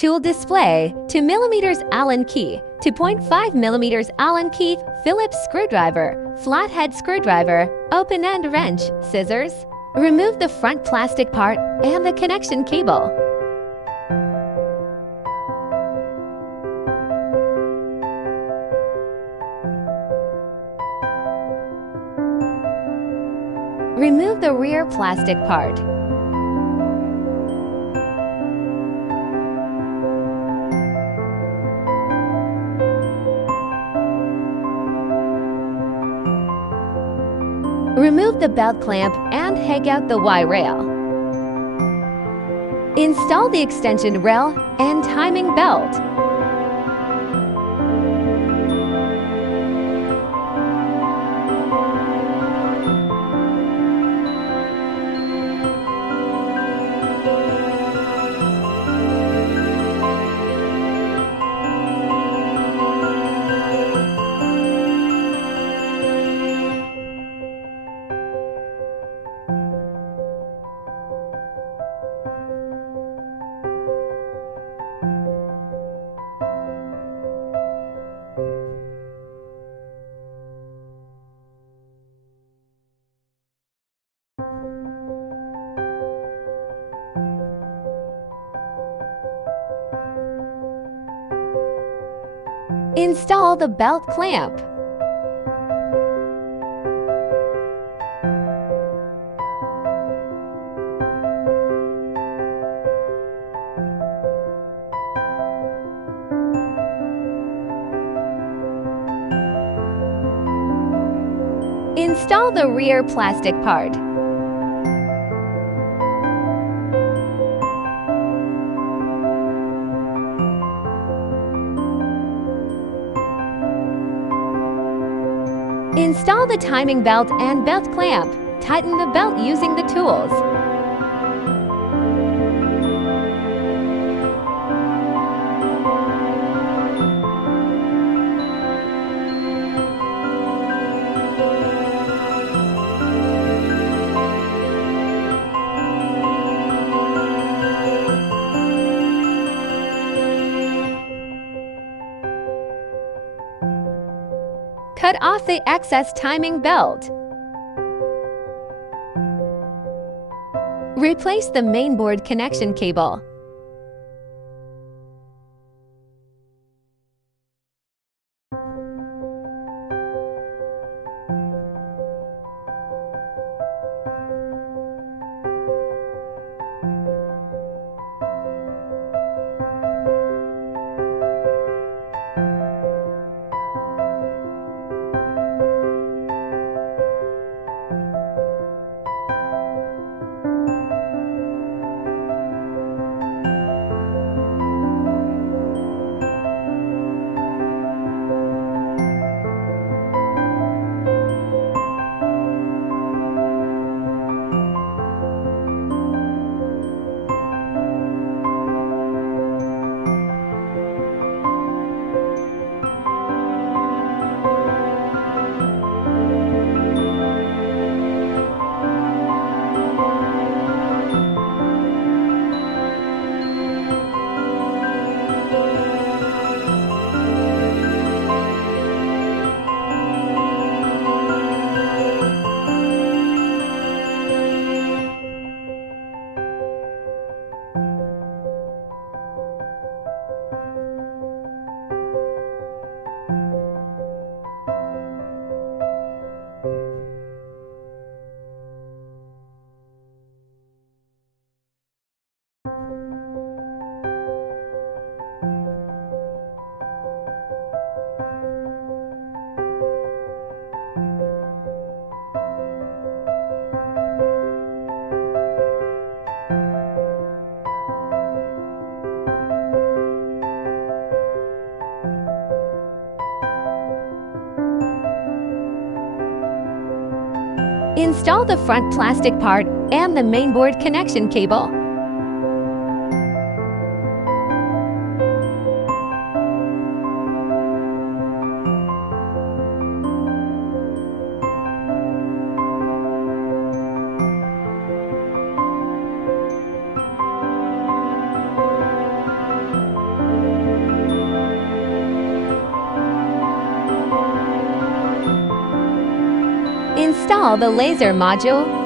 Tool display, 2mm Allen key, 2.5mm Allen key, Phillips screwdriver, flathead screwdriver, open-end wrench, scissors. Remove the front plastic part and the connection cable. Remove the rear plastic part. Remove the belt clamp and take out the Y rail. Install the extension rail and timing belt. Install the belt clamp. Install the rear plastic part. Install the timing belt and belt clamp. Tighten the belt using the tools. Cut off the excess timing belt. Replace the mainboard connection cable. Install the front plastic part and the mainboard connection cable. Install the laser module